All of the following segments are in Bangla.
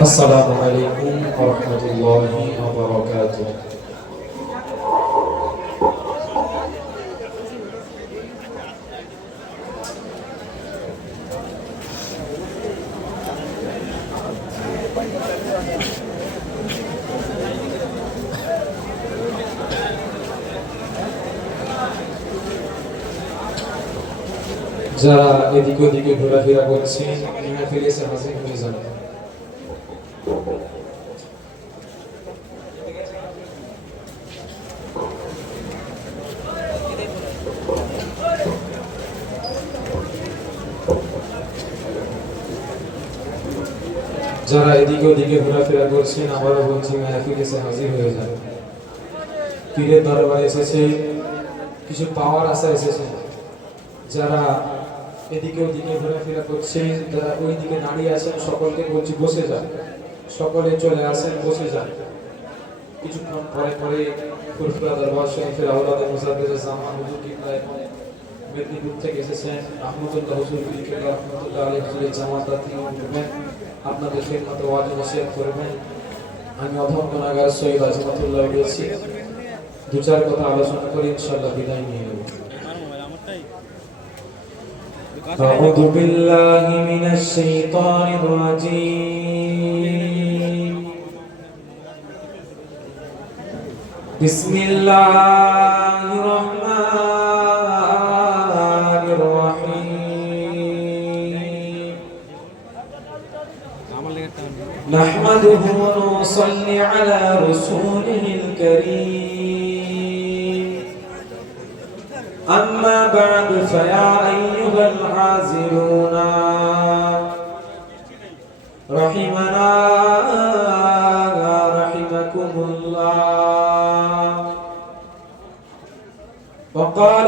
السلام عليكم ورحمة الله وبركاته যারা এদিকে ওদিকে ঘোরাফেরা করছে মেহফিলে এসে হাজির যারা এদিকে ওদিকে ঘোরাফেরা করছেন, আবারও বলছি মেহফিল এসে হাজির হয়ে যাবে পীরের দরবারে এসেছে, কিছু পাওয়ার আশা এসেছে। যারা এদিকে ওদিকে ঘোরাফেরা করছে যারা ওই দিকে দাঁড়িয়ে আছেন, সকলকে বলছি, বসে যান। সকলে চলে আসেন, বসে যান। কিছুক্ষণ পরে পরে ফুরফুরা দরবার শরীফের আওলাদে মুসাদ্দের জামান হুজুর কিবলা এবং মেদিনীপুর থেকে এসেছেন আহমদুল্লাহ হুজুর কিবলা রহমতুল্লাহ আলী হুজুরের আপনাদের খেদমতে ওয়াজ নসিহত করবেন আমি অধম গুণাগার সৈয়দ আজমতুল্লাহ রয়েছি দু চার কথা আলোচনা করে ইনশাআল্লাহ বিদায় নিয়ে নেব أعوذ بالله من الشيطان الرجيم بسم الله الرحمن نحمده ونصلي على رسوله الكريم. أما بعد فيا أيها الحاضرون رحمنا رحمكم الله. وقال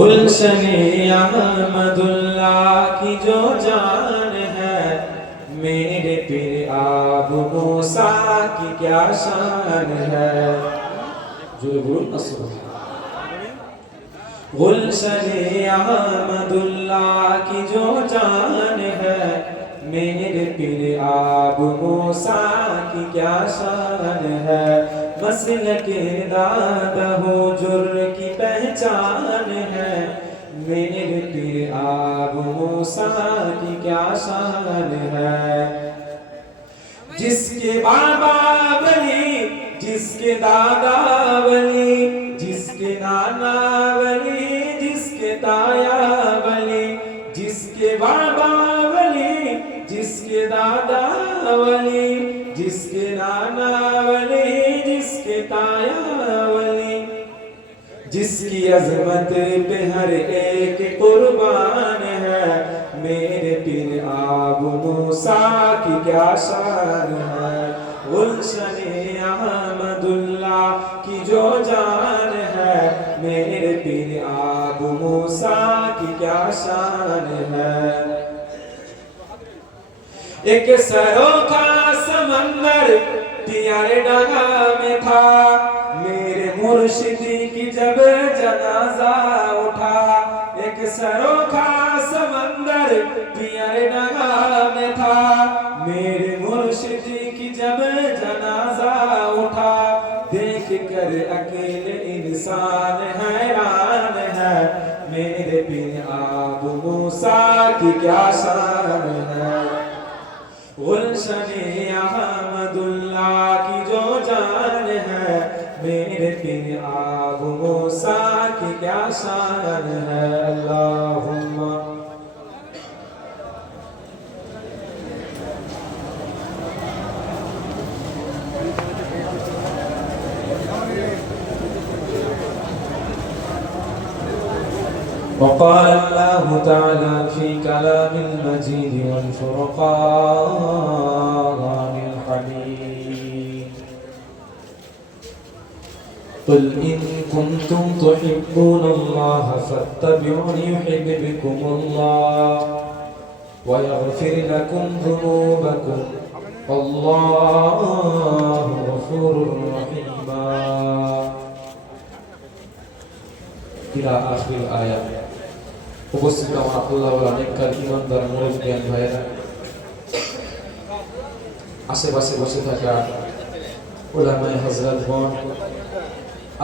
گلشن احمد اللہ کی جو جان ہے، میرے پیر آب موسیٰ کی کیا شان ہے؟ جو گلشن احمد اللہ کی جو جان ہے، میرے پیر آب موسیٰ کی کیا شان ہے؟ مسل کے دادا ہو جر کی پہچان ہے۔ میرے کے آب موسا کی کیا شان ہے۔ جس کے بابا بنی، جس کے دادا بنی، جس کے نانا بنی، جس کے تایا بنی، جس کے بابا بنی، جس کے دادا بنی، جس کے نانا بنی جس کی عظمت پہ ہر ایک قربان ہے، میرے پیر آب موسیٰ کی کیا شان ہے۔ گلشن احمد اللہ کی جو جان ہے، میرے پیر آب موسیٰ کی کیا شان ہے۔ ایک سروں کا سمندر پیارے ڈگا میں تھا۔ مرشدی کی جب جنازہ اٹھا، ایک سروں کا سمندر پیار نگاہ میں تھا۔ میرے مرشدی کی جب جنازہ اٹھا، دیکھ کر اکیلے انسان حیران ہے۔ میرے بن آب موسیٰ کی کیا شان ہے۔ غلشن احمد اللہ کی وقال الله تعالى في كلام المجيد والفرقان الحميد. إن كنتم تحبون الله فاتبعوني يحببكم الله ويغفر لكم ذنوبكم الله غفور رحيم إلى آخر الآية উপস্থিত আমার আল্লাহ অনেককার ইমানদার মনোজ জ্ঞান ভাইয়েরা আশেপাশে বসে থাকা ওলামায়ে হযরত গণ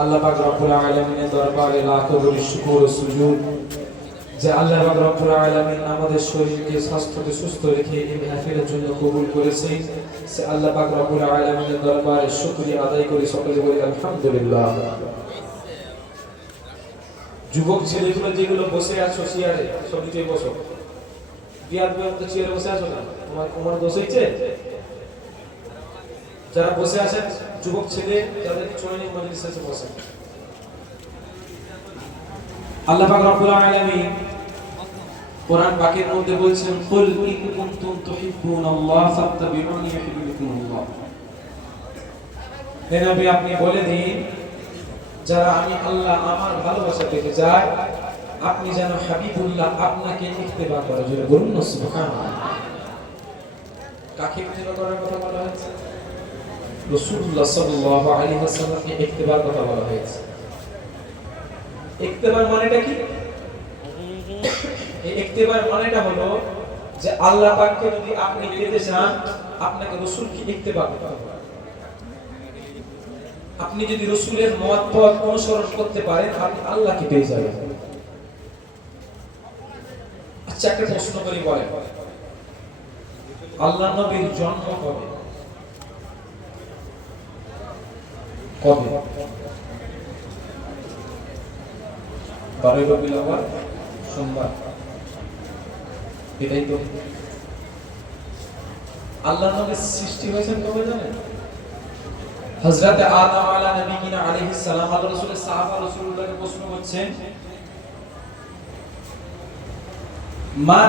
আল্লাহ পাক রব্বুল আলামিনের দরবারে লাখো কোটি শুকর ও সুজুদ। যে আল্লাহ পাক রব্বুল আলামিন আমাদের শরীরকে, স্বাস্থ্যকে সুস্থ রেখে এই মাহফিলের জন্য কবুল করেছে। সে আল্লাহ পাক রব্বুল আলামিনের দরবারে শুকরিয়া আদায় করি সকলে বলি, আলহামদুলিল্লাহ। যুবক ছেলেগুলো যেগুলো বসে আছো চেয়ারে সব বসো। বিয়ার বিয়ার তো চেয়ারে বসে আছো না তোমার কোমর হয়েছে যারা বসে আছেন যুবক ছেলে যাদের চলে মজলিস আছে বসে আল্লাহ পাক রব্বুল আলামিন কোরআন পাকের মধ্যে বলছেন, কুল ইন কুনতুম তুহিব্বুনাল্লাহ ফাত্তাবিউনি ইউহিব্বুকুমুল্লাহ। হে নবী, আপনি বলে দিন, যারা আমি আল্লাহ আমার ভালোবাসা পেতে চাই আপনি যেন হাবিবুল্লাহ আপনাকে ইত্তেবা করে। জোরে বলুন সুবহানাল্লাহ। কাকে ইত্তেবা করার কথা বলা হয়েছে? রাসূলুল্লাহ সাল্লাল্লাহু আলাইহি ওয়াসাল্লামকে ইত্তেবার কথা বলা হয়েছে। ইত্তেবার মানেটা কি? এই ইত্তেবার মানেটা হলো যে আল্লাহ পাককে যদি আপনি পেতে চান আপনাকে রাসূলকে ইত্তেবা করতে হবে। আপনি যদি রসুলের মত পথ অনুসরণ করতে পারেন, আপনি আল্লাহকে পেয়ে যাবেন। আচ্ছা একটা প্রশ্ন করি বলেন। আল্লাহ নবীর জন্ম কবে? কবে বারোই রবিউল আউয়াল, সোমবার। এটাই তো। আল্লাহ নবীর সৃষ্টি হয়েছেন কবে জানেন? হযরত আদম আলা নবীনা আলাইহিস সালাম আল্লাহ রাসূলের সাহাবা রাসূলুল্লাহকে প্রশ্ন করছেন, মা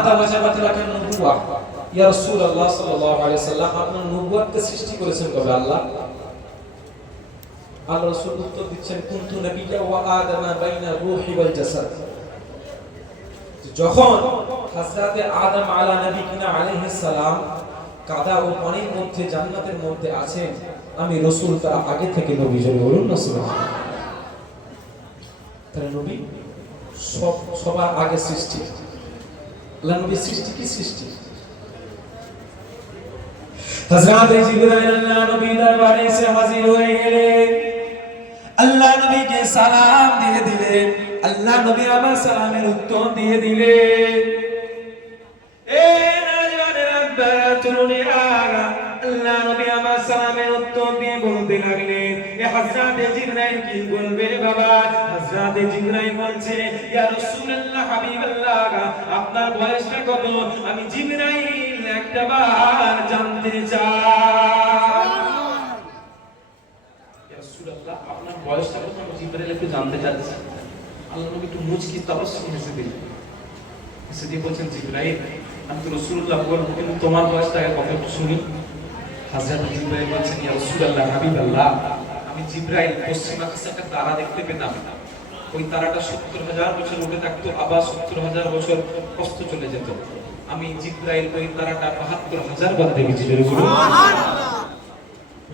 ইয়া রাসূলুল্লাহ সাল্লাল্লাহু আলাইহি সাল্লাম নবুয়তকে সৃষ্টি করেছেন কবে আল্লাহ? আল্লাহ রাসূল উত্তর দিচ্ছেন, কুনতু নবিয়্যা ওয়া আদামা বাইনা রূহি ওয়াল জাসাদ? যখন হযরত আদম আলা নবীনা আলাইহিস সালাম কাদা ও পানির মধ্যে, জান্নাতের মধ্যে আছেন, আমি রসুল তার আগে থেকে নবী জোরে বলুন না, সুবহানাল্লাহ। নবী সব, সবার আগে সৃষ্টি। আল্লাহ নবীর সৃষ্টি কি সৃষ্টি? হযরত জিবরাইল আল্লাহ নবী দরবারে এসে হাজির হয়ে গেলেন। সালাম দিয়ে দিলেন। আল্লাহ নবী আমার সালামের উত্তর দিয়ে দিলেন। আপনার বয়সটা কত? আমি জিবরাইল একটা বার জানতে চাই ইয়া রাসূলুল্লাহ আপনার বয়সটা কত? আমি একটু জানতে চাচ্ছি। আল্লাহ নবী একটু মুচকি তাবাসসুম হেসে দিলেন। হেসে দিয়ে বলছেন, জিবরাইল, আমি তো রাসূলুল্লাহ বলব কিন্তু তোমার বয়সটা আগে কত একটু শুনি। হযরত জিবরাইল বলছেন, ইয়া রাসূলুল্লাহ, হাবিবাল্লাহ, আমি জিবরাইল, পশ্চিম আকাশে একটা তারা দেখতে পেতাম। ওই তারাটা সত্তর হাজার বছর উঠে থাকতো, আবার সত্তর হাজার বছর অস্ত চলে যেত। আমি জিবরাইল ওই তারাটা বাহাত্তর হাজার বার দেখেছি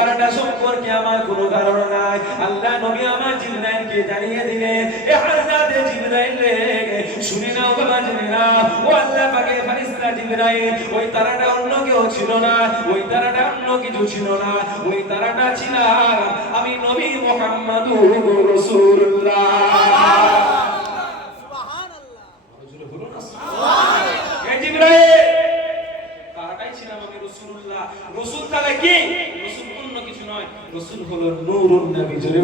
তারাটা সম্পর্কে আমার কোনো ধারণা নাই। আল্লাহ নবী আমার জিবরাইলকে জানিয়ে দিলেন, এ হযরত জিবরাইল রে, শুনে নাও বাবা, জেনে নাও। ও আল্লাহ পাকের ফেরেশতা জিবরাইল, ওই তারাটা অন্য কেউ ছিল না, ওই তারাটা অন্য কিছু ছিল না, ওই তারাটা ছিলাম আমি নবী মুহাম্মদুর রাসূলুল্লাহ। হলো জোরে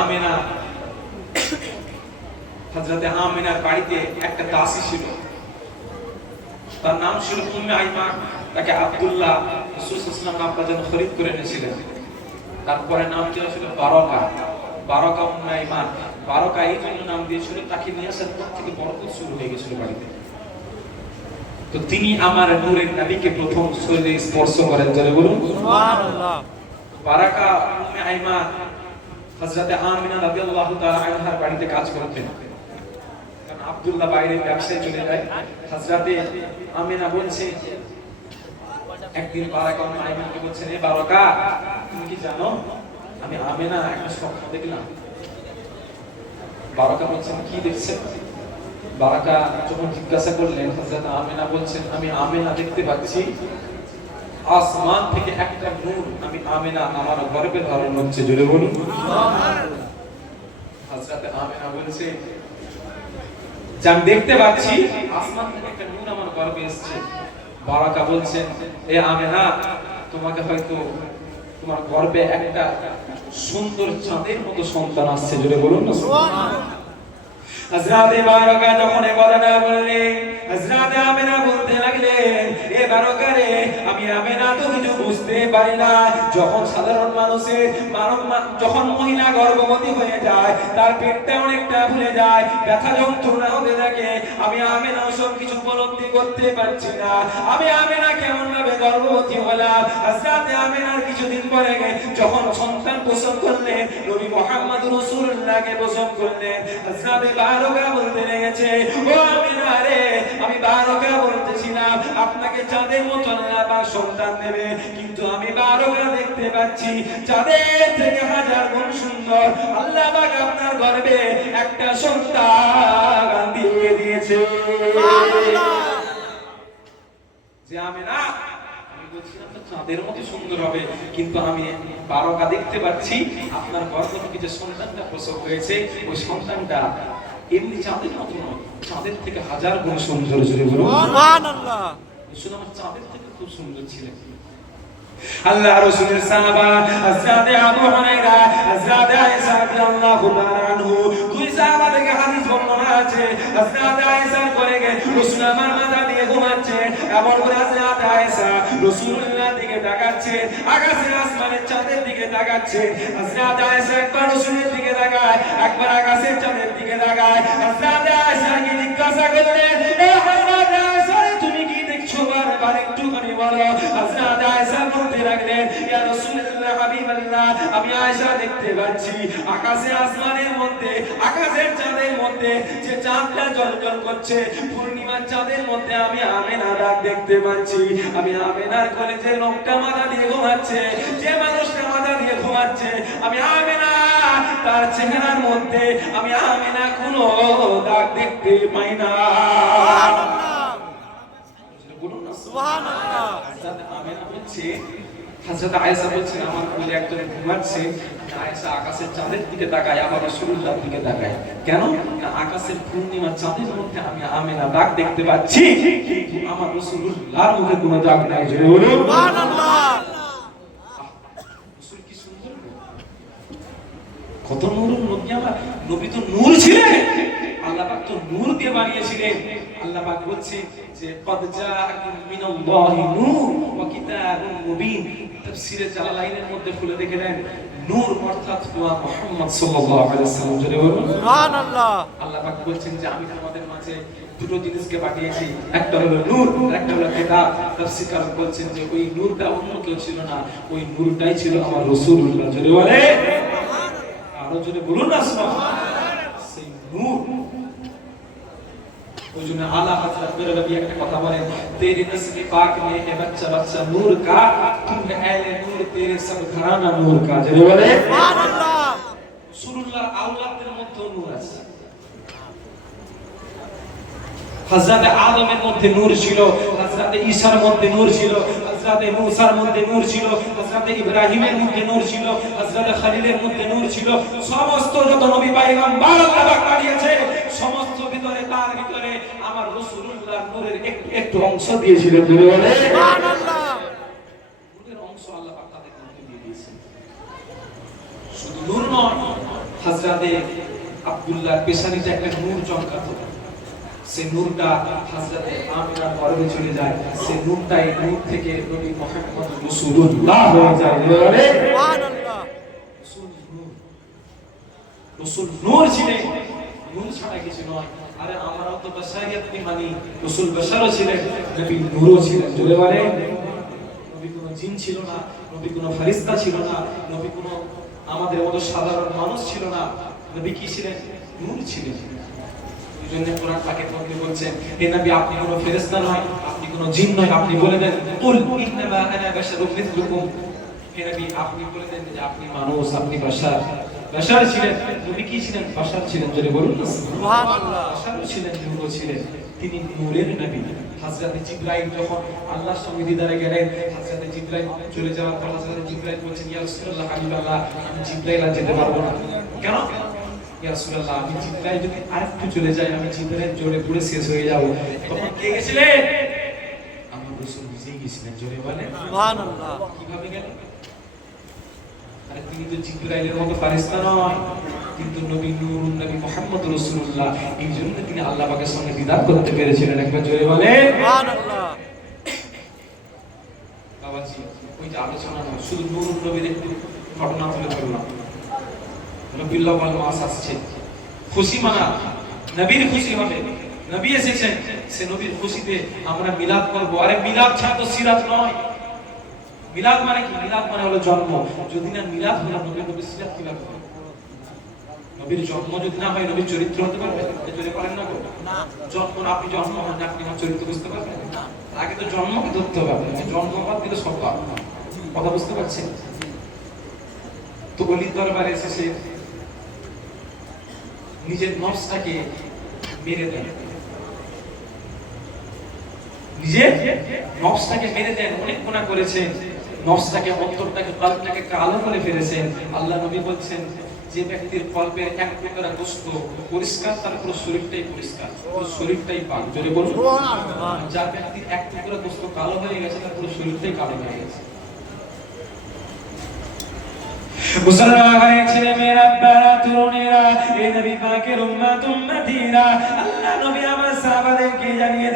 আমিনা আমিনার বাড়িতে একটা ছিল। তার নাম ছিল উম্মে আইমা। তাকে আব্দুল্লাহ রাসূল সাল্লাল্লাহু আলাইহি ওয়াসাল্লাম করে এনেছিলেন। তারপরে নাম দেওয়া ছিল বারকা। বারকা উম্মে আইমান। বারকা এই জন্য নাম দিয়েছিল, তাকে নিয়ে আসার পর থেকে বরকত শুরু হয়ে গেছিল বাড়িতে। তো তিনি আমার নূরের নবীকে প্রথম শরীরে স্পর্শ করেন যারা বলুন। সুবহানাল্লাহ। বারাকা উম্মে আইমান হযরতে আমিনা রাদিয়াল্লাহু তাআলা আনহার বাড়িতে কাজ করতেন। কারণ আব্দুল্লাহ বাইরে ব্যবসায় চলে যায়। হযরতে আমিনা বলছে একদিন বারাকা উম্মে আইমানকে বলছেন এ বারাকা তুমি কি জানো আমি আমিনা একটা স্বপ্ন দেখলাম। বারাকা বলছেন কি দেখছেন? বারাকা যখন জিজ্ঞাসা করলেন, হযরত আমিনা বলছেন, আমি আমিনা দেখতে পাচ্ছি। আসমান থেকে একটা নূর আমি আমার গর্ভে ধারণ হচ্ছে জুড়ে বলুন। আমিনা বলছে, যে আমি দেখতে পাচ্ছি, আসমান থেকে একটা নূর আমার গর্ভে এসেছে। বারাকা বলছেন, এ তোমাকে হয়তো তোমার গর্ভে একটা সুন্দর চাঁদের মতো সন্তান আসছে। জুড়ে বলুন না। হযরতে বারকা যখন এ কথাটা বললেন হযরতে আমেরা বলতে লাগলেন এ বারাকা রে আমি আমিনা তো কিছু বুঝতে পারি না। যখন সাধারণ মানুষের মানব যখন মহিলা গর্ভবতী হয়ে যায়, তার পেটটা অনেকটা ফুলে যায়, ব্যথা যন্ত্রণা হতে থাকে। আমি আমিনা সব কিছু উপলব্ধি করতে পারছি না। আমি আমিনা কেমন ভাবে গর্ভবতী হলাম। হযরতে আমিনার কিছুদিন পরে যখন সন্তান প্রসব করলেন, নবী মুহাম্মদ রাসূলুল্লাহকে প্রসব করলেন হযরতে বারকা বলতে লেগেছে, ও আমিনা রে, আমি বারকা আপনাকে চাঁদের মতো পাক সন্তান দেবে। কিন্তু আমি বারকা দেখতে পাচ্ছি চাঁদের থেকে হাজার গুণ সুন্দর। আল্লাহ পাক আপনার গর্ভে একটা সন্তান দিয়ে দিয়েছে। যে আমি না আমি বলছিলাম তো চাঁদের মতো সুন্দর হবে কিন্তু আমি বারকা দেখতে পাচ্ছি আপনার গর্ভ থেকে যে সন্তানটা প্রসব হয়েছে ওই সন্তানটা এমনি চাঁদের মতো নয় চাঁদের থেকে হাজার গুণ সুন্দর জুড়ে বলুন আমার চাঁদের থেকে খুব সুন্দর ছিলেন। আল্লাহ রাসূলের সাহাবা হযরত আবু হুরায়রা হযরত আয়েশা রাদিয়াল্লাহু তাআলা আনহু দুই সাহাবা থেকে হাদিস বর্ণনা আছে। হযরত আয়েশা করে গে রাসূল আমার মাথা দিয়ে ঘুমাচ্ছে এমন করে হযরত আয়েশা রাসূলুল্লাহ দিকে তাকাচ্ছে আকাশের আসমানের চাঁদের দিকে তাকাচ্ছে। হযরত আয়েশা একবার দিকে তাকায়, একবার আকাশের চাঁদের দিকে তাকায়। তুমি কি দেখছ বারবার একটুখানি বলো? আমি দেখতে পাচ্ছি। আকাশে আসমানের মধ্যে, আকাশের চাঁদের মধ্যে যে চাঁদটা করছে, পূর্ণিমার চাঁদের মধ্যে আমি আমেনা দাগ দেখতে পাচ্ছি। আমি আমেনার কোলে যে লোকটা মাথা দিয়ে ঘুমাচ্ছে, যে মানুষটা মাথা দিয়ে ঘুমাচ্ছে, আমি আমেনা তার চেহারার মধ্যে আমি আমেনা কোনো দাগ দেখতে পাই না। না। আয়েশা বলছেন আমার কোলে একজন ঘুমাচ্ছে। আয়েশা আকাশের চাঁদের দিকে তাকায় আবার রাসূলুল্লাহর দিকে তাকায়। কেন? না আকাশের পূর্ণিমা চাঁদের মধ্যে আমি আমেনা দাগ দেখতে পাচ্ছি। আমার রাসূলুল্লাহর মুখে কোনো দাগ নাই। সুবহানাল্লাহ। কত নূর নবী আমার নবী তো নূর ছিলেন। আল্লাহ পাক তো নূর দিয়ে বানিয়েছিলেন। আল্লাহ পাক বলছে যে কদ জাআকুম মিনাল্লাহি নূর ওয়া কিতাবুম মুবিন। তাফসীরে জালালাইনের মধ্যে খুলে দেখে নেন নূর অর্থাৎ মুহাম্মদ সাল্লাল্লাহু আলাইহি জোরে বলুন। সুবহানাল্লাহ। আল্লাহ পাক বলছেন যে আমি তোমাদের মাঝে দুটো জিনিসকে পাঠিয়েছি। একটা হলো নূর একটা হলো কিতাব। তাফসীর কারক বলছেন যে ওই নূরটা অন্য কেউ ছিল না। ওই নূরটাই ছিল আমার রাসূলুল্লাহ। জোরে বলে আরও জোরে বলুন না সেই নূর। ওই জন্য আলা হযরত বেরলভী একটা কথা বলেন তেরে নসল পাক মে হে বাচ্চা বাচ্চা নূর কা তুম আহলে নূর তেরে সব ঘরানা নূর কা। জোরে বলে সুবহানাল্লাহ। রাসূলুল্লাহর আওলাদের মধ্যে নূর আছে। হযরত আদমের মধ্যে নূর ছিল হযরত ঈসার মধ্যে নূর ছিল হযরত মূসার মধ্যে নূর ছিল হযরত ইব্রাহিমের মধ্যে নূর ছিল হযরত খলিলের মধ্যে নূর ছিল। সমস্ত যত নবী পয়গম্বর আল্লাহ পাঠিয়েছে সমস্ত ভিতরে তার ভিতরে আমার রাসূলুল্লাহর নূরের একটু একটু অংশ দিয়েছিলেন বলে বলে সুবহানাল্লাহ। নূরের অংশ আল্লাহ পাক তাদের মধ্যে দিয়ে দিয়েছেন শুধু নূর নয় হাজরাতে আব্দুল্লাহ পেশানিতে একটা নূর চমকাতো। সে নূরটা হাজরাতে আমিনার গর্ভে চলে যায়। সে নূরটাই নূর থেকে নবী মুহাম্মদ রাসূলুল্লাহ হয়ে যায়। সুবহানাল্লাহ রসুল নূর। রসুল নূর ছিলেন। নূর ছাড়া কিছু নয়। আরে আমরাও তো বাশারিয়াতকে মানি। রসুল বাশারও ছিলেন। নবী নূরও ছিলেন। জোরে বলে? নবী কোনো জিন ছিল না। নবী কোনো ফেরেশতা ছিল না। নবী কোনো আমাদের মতো সাধারণ মানুষ ছিল না। নবী কি ছিলেন? নূর ছিলেন। এই জন্য কোরআন পাকের মধ্যে বলছেন হে নবী আপনি কোনো ফেরেশতা নয় আপনি কোনো জিন নয় আপনি বলে দেন কুল ইন্নামা আনা বাশারুম মিথলুকুম হে নবী আপনি বলে দেন যে আপনি মানুষ আপনি বাশার বাশার ছিলেন। নবী কি ছিলেন? বাশার ছিলেন যদি বলুন সুবহানাল্লাহ। বাশারও ছিলেন নূরও ছিলেন। তিনি নূরের নবী। হযরত জিবরাইল যখন আল্লাহর সঙ্গে দিদারে গেলেন হযরত জিবরাইল চলে যাওয়ার পর হযরত জিবরাইল বলছেন ইয়া রাসূলুল্লাহ হাবিবাল্লাহ আমি জিবরাইল আর যেতে পারব না। কেন? ইয়া রাসূলুল্লাহ আমি জিবরাইল যদি আরেকটু চলে যাই আমি জিবরাইল জোরে পুরো শেষ হয়ে যাব। তখন কে গেছিলেন আমার রাসূল নিজেই গেছিলেন জোরে সুবহানাল্লাহ। কীভাবে গেল? আরে তিনি তো জিব্রাইলের মতো ফারিস্তা নয় কিন্তু নবী নূরুন নবী মুহাম্মদ রাসূলুল্লাহ এই জন্য তিনি আল্লাহ পাকের সঙ্গে দিদার করতে পেরেছিলেন। একবার জোরে বলে সুবহানাল্লাহ। বাবাজি ওই যে আলোচনা নয় শুধু নূরুন নবীর একটু ঘটনা তুলে ধরলাম। রবিউল আউয়াল মাস আসছে। খুশি মানা নবীর খুশি হবে। নবী এসেছেন। সে নবীর খুশিতে আমরা মিলাদ করব। আরে মিলাদ ছাড়া তো সিরাত নয়। মিলাদ মানে কি? মিলাদ মানে হলো জন্ম। যদি না মিলাদ হলো নবীর নবীর সিরাত কীভাবে হবে? নবীর জন্ম যদি না হয় নবীর চরিত্র হতে পারবে? যদি পারেন না না। জন্ম আপনি জন্ম হন আপনি আমার চরিত্র বুঝতে পারবেন? আগে তো জন্মকে ধরতে হবে আপনাকে। জন্ম বাদ দিলে সব কথা বুঝতে পারছেন? তো অলির দরবারে এসেছে নিজের নফসটাকে মেরে দেন। নিজের নফসটাকে মেরে দেন অনেক গুনাহ করেছেন। নফসটাকে অন্তরটাকে কল্পটাকে কালো করে ফেলেছেন। আল্লাহ নবী বলছেন যে ব্যক্তির কল্পের এক টুকরা গোস্ত পরিষ্কার তার পুরো শরীরটাই পরিষ্কার। পুরো শরীরটাই পাক। জোরে বলুন। যার ব্যক্তির এক টুকরা গোস্ত কালো হয়ে গেছে তার পুরো শরীরটাই কালো হয়ে গেছে। মুসলমানের ছেলে মেয়েরা বারা তরুণেরা এই নবী পাকের উম্মত, উম্মতিরা, আল্লাহ নবী আমার সাহাবাদেরকে জানিয়ে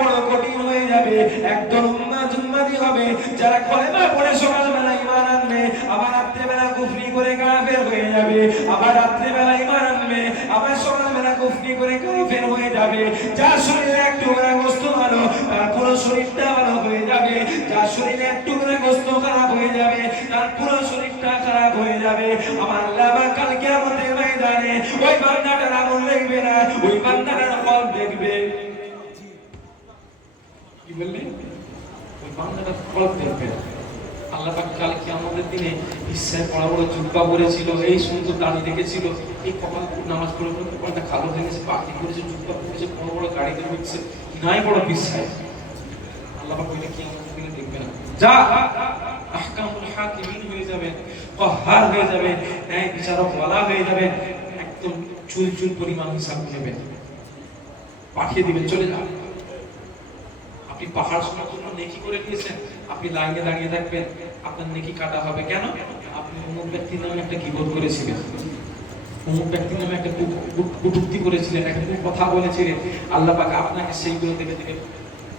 বড় হয়ে যাবে, একদল উম্মত, উম্মতি হবে আনবে, আবার রাত্রেবেলা কুফরি করে করে কাফের হয়ে যাবে শরীরে এক আমার আল্লাহ কাল কিয়ামতের ময়দানে ওই বান্দাটার আমল দেখবে না, ওই বান্দাটার ফল দেখবে। কি বললি? ওই বান্দাটার ফল দেখবে আল্লাহ পাক কাল কিয়ামতের দিনে ইচ্ছায় বড় বড় জুব্বা পরেছিল, এই সুন্দর দাড়ি রেখেছিল এই কপাল নামাজ পড়ে পড়ে কপালটা কালো হয়ে গেছে, পাখি করেছে, জুব্বা পরেছে বড় বড় গাড়ি করে উঠছে নাই বড় বিশ্বাস আল্লাহ পাক ওইটা কিয়ামতের দিনে দেখবে না। যা আহকামুল হাকিমিন হয়ে যাবে। কহার হয়ে যাবে, ন্যায় বিচারক ওয়ালা হয়ে যাবে, একদম চুল চুল পরিমাণ হিসাব নেবেন। পাঠিয়ে দিবেন, চলে যান। আপনি পাহাড় শোনার জন্য নেকি করে নিয়েছেন আপনি লাইনে দাঁড়িয়ে থাকবেন, আপনার নেকি কাটা হবে। কেন? আপনি অমুক ব্যক্তির নামে একটা গিবত করেছিলেন। অমুক ব্যক্তির নামে একটা কু- কু- করেছিলেন, একটা কথা বলেছিলেন, আল্লাহ পাক আপনাকে সেইগুলো দেখে দেখে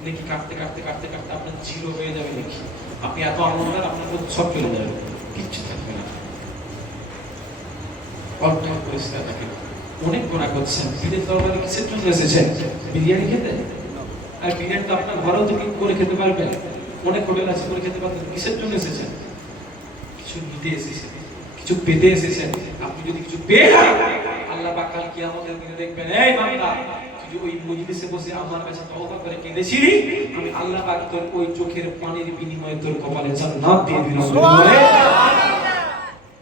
নেকি কাটতে কাটতে কাটতে কাটতে আপনার জিরো হয়ে যাবে নেকি। আপনি এত আনন্দ আপনার সব চলে যাবে। কিচ্ছু থাকবে না। পরিষ্কার থাকে অনেক গোনা করছেন। দরবারে কিসের জন্য এসেছেন বিরিয়ানি খেতে? আর বিরিয়ানি তো আপনার ঘরেও তো করে খেতে অনেক হোটেল আছে করে খেতে পারবেন কিসের জন্য এসেছেন কিছু নিতে এসেছেন কিছু পেতে এসেছেন আপনি যদি কিছু পেয়ে আল্লাহ পাক কাল কিয়ামতের দিনে দেখবেন, এই যে ওই মজলিসে বসে আমার কাছে তওবা করে কেঁদেছিলি? আমি আল্লাহ পাক তোর ওই চোখের পানির বিনিময়ে তোর কপালে জান্নাত দিয়ে দিলাম।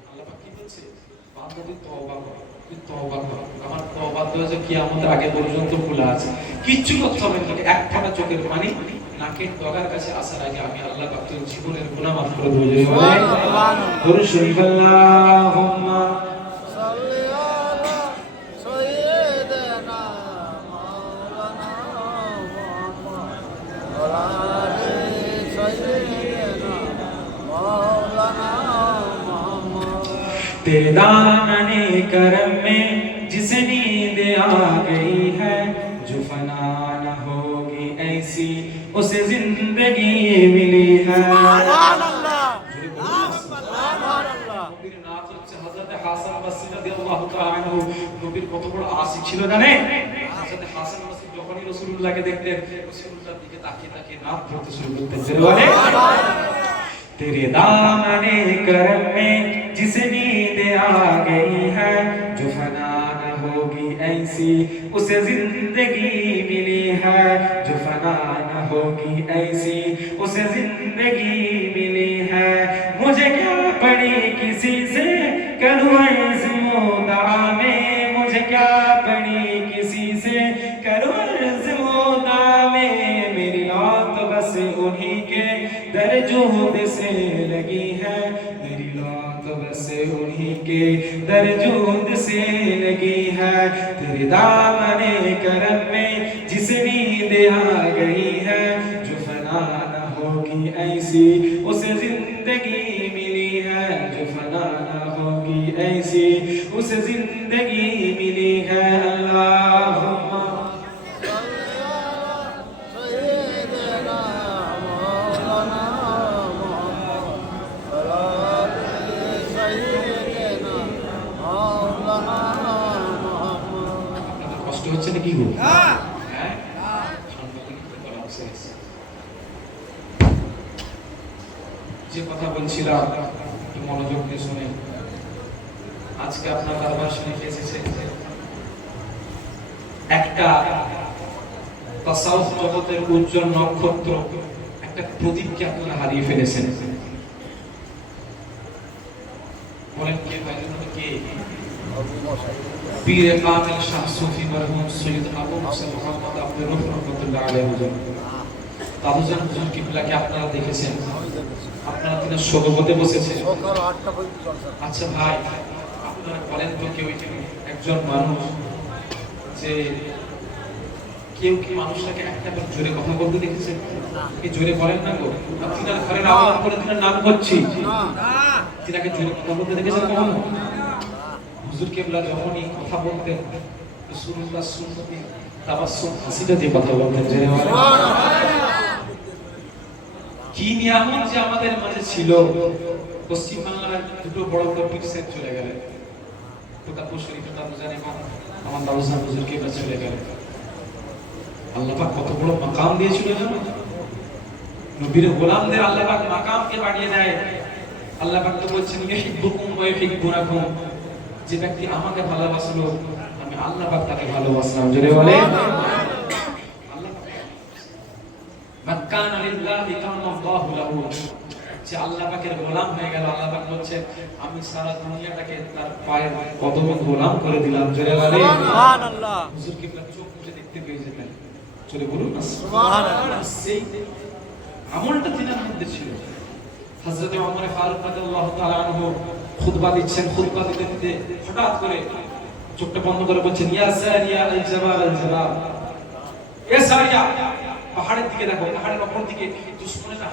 আল্লাহ পাক কি বলছে? বান্দা তুই তওবা কর তুই তওবা কর। আমার তওবা তো কিয়ামতের আগে পর্যন্ত খোলা আছে। কিচ্ছু করতে হবে না তোকে এক ফোঁটা চোখের পানি নাকের ডগার কাছে আসার আগে আমি আল্লাহ পাক তোর জীবনের গুনাহ মাফ করে দেবো। বলে দরুদ শরীফ আল্লাহুম্মা। تیرے دامن کرم میں جس نیند آ گئی ہے جو فنا نہ ہوگی ایسی اسے زندگی ملی ہے۔ تیرے دامن کرم میں جس نے आ गई है जो फना न होगी ऐसी उसे जिंदगी मिली है जो फना न होगी ऐसी उसे जिंदगी मिली है دامن کرم میں جس نیندیں آ گئی ہے جو فنا نہ ہوگی ایسی اس زندگی ملی ہے جو فنا نہ ہوگی ایسی اس زندگی ملی ہے اللہ করা বসে গেছে। যে কথা বলছিলাম একটু মনোযোগ দিয়ে শুনে। আজকে আপনার দরবার শুনে এসেছে? একটা তাসাউফ জগতের উজ্জ্বল নক্ষত্র একটা প্রদীপকে আপনারা হারিয়ে ফেলেছেন বলেন কে ভাই কে পীর কামিল শাহ সুফি মরহুম সৈয়দ আবু মুসা মোহাম্মদ আব্দুর রূপ রহমতুল্লাহ আলাইহি হুজুর তাবুজান হুজুর কিবলাকে আপনারা দেখেছেন? আপনারা তিনি শোকবতে বসেছেন? আচ্ছা ভাই আপনারা বলেন তো কেউ একজন মানুষ যে কেউ কি মানুষটাকে একটা বার জোরে কথা বলতে দেখেছেন কি জোরে বলেন না গো? তিনার ঘরের আওয়াজ করে তিনার নাম করছি তিনাকে জোরে কথা বলতে দেখেছেন কখনো? হুজুর কেবলা যখনই কথা বলতেন, রাসূলুল্লাহ সুন্নতি, তাবাসসুম, হাসিটা দিয়ে কথা বলতেন বলেন কি নিয়ামত যে আমাদের মাঝে ছিল? পশ্চিম বাংলার দুটো বড় বড় পীর সাহেব চলে গেলেন প্রতাপপুর শরীফের দাদুজান এবং আমার দাদুজান হুজুর কেবলা চলে গেলেন আল্লাহ পাক কত বড় মাকাম দিয়েছিল জানো? নবীর গোলামদের আল্লাহ পাক মাকামকে বাড়িয়ে দেয়। আল্লাহ পাক তো বলছেন ইহিব্বুকুম ওয়া ইহিব্বুনাকুম যে ব্যক্তি আমাকে ভালোবাসলো আমি আল্লাহ পাক তাকে ভালোবাসলাম। জোরে বলে আল্লাহ পাক কানা লিল্লাহি কানা আল্লাহু লাহু। যে আল্লাহ পাকের গোলাম হয়ে গেল। আল্লাহ পাক বলছেন আমি সারা দুনিয়াটাকে তার পায়ের কদমে গোলাম করে দিলাম। জোরে বলে হুজুর কিবলা চোখ মুছে দেখতে পেয়ে যেতেন? চলে বলুন না। সুবহানাল্লাহ। সেই আমলটা তিনার মধ্যে ছিল। হযরত ওমর ফারুক রাদিয়াল্লাহু তাআলা আনহু খুতবা দিচ্ছেন, খুতবা দিতে দিতে হঠাৎ করে চোখটা বন্ধ করে বলছেন, ইয়া সারিয়া আল জাবাল আল জাবাল। এ সারিয়া পাহাড়ের দিকে দেখো, পাহাড়ের অপর দিকে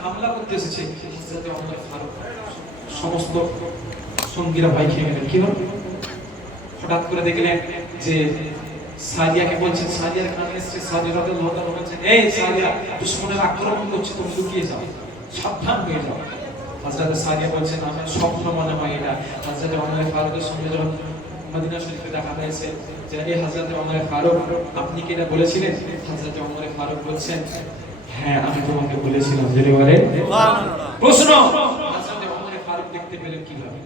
হামলা করতে এসেছে। হযরত ওমর ফারুক সমস্ত সঙ্গীরা ভয় খেয়ে গেলেন। কি হলো? হঠাৎ করে দেখলেন যে বলছেন কানে এসছে রাদিয়াল্লাহু তাআলা বলছেন, এই সাদিয়া দুশমনের আক্রমণ করছে, তুমি লুকিয়ে যাও, সাবধান হয়ে যাও। হযরত সাদিয়া বলছেন আমার স্বপ্ন মনে হয় এটা। হযরত ওমর ফারুকের সঙ্গে যখন মদিনা শরীফে দেখা হয়েছে যে এই হযরত ওমর ফারুক আপনি কি এটা বলেছিলেন? হযরত ওমর ফারুক বলছেন হ্যাঁ আমি তোমাকে বলেছিলাম। যদি বলে প্রশ্ন হযরত ওমর ফারুক দেখতে পেলেন কীভাবে?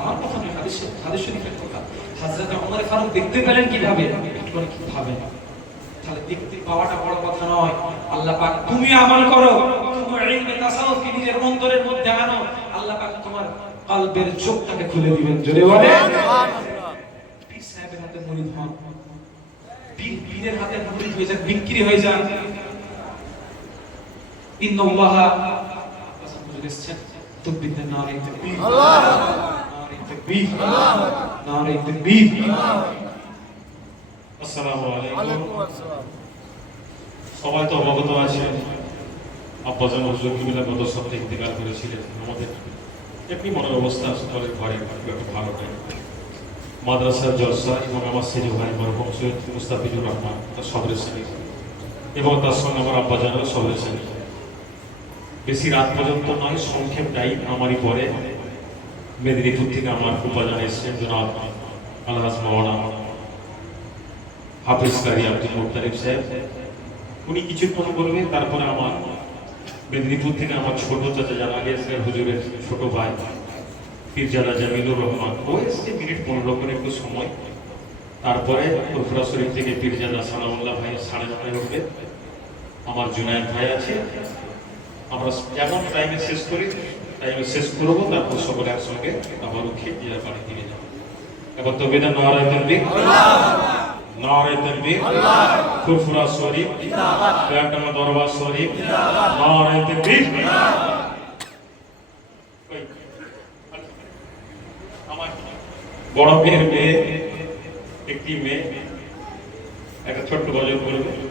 আমার কথা নয় হাদিস হাদিস শরীফের কথা। হযরত ওমর ফারুক দেখতে পেলেন কীভাবে? একটু করে কীভাবে তাহলে দেখতে পাওয়াটা বড় কথা নয়। আল্লাহ পাক তুমি আমল করো। ইলমে তাসাউফ কি নিজের অন্তরের মধ্যে আনো? আল্লাহ পাক তোমার কলবের চোখটাকে খুলে দিবেন, জোরে বলে পীর সাহেবের হাতে মুরিদ হন। পীর পীরের হাতে মুরিদ হয়ে যান, বিক্রি হয়ে যান। আসসালামু সবাই তো অবগত আছে আব্বাজান হজরত কিবিলা গত সপ্তাহে ইন্তেকাল করেছিলেন। আমাদের এমনি মনের অবস্থা সকলের ঘরে খুব একটা ভালো নেই মাদ্রাসার জলসা এবং আমার সেজু ভাই মরহুম সৈয়দ মুস্তাফিজুর রহমান, তার সবরের শ্রেণি এবং তার সঙ্গে আমার আব্বাজানের সবরের শ্রেণি বেশি রাত পর্যন্ত নয়, সংক্ষেপ টাইম আমারই পরে। মেদিনীপুর থেকে আমার উপাদান এসছেন জনাব আলহাজ মাওয়ানা হাফিজ কারি আব্দুল মুক্তারিফ সাহেব। উনি কিছুক্ষণ বলবেন তারপরে আমার মেদিনীপুর থেকে আমার ছোট চাচা জানা গিয়েছে হুজুরের ছোট ভাই, পীরজাদা জামিলুর রহমান, ও এসছে মিনিট পনেরো করে একটু সময়। তারপরে ফুরফুরা শরীফ থেকে পীরজাদা সালামুল্লাহ ভাই সাড়ে নটায় উঠবে। আমার জুনায়দ ভাই আছে। আমরা যেমন টাইমে শেষ করি টাইমে শেষ করব, তারপর সকলে একসঙ্গে আবার উঠে যে যার বাড়ি ফিরে যাব। এবার তো বেদা তকবীর। দরবার শরীফ। তকবীর। আমার বড় মেয়ের মেয়ে একটি মেয়ে একটা ছোট্ট গজল করবে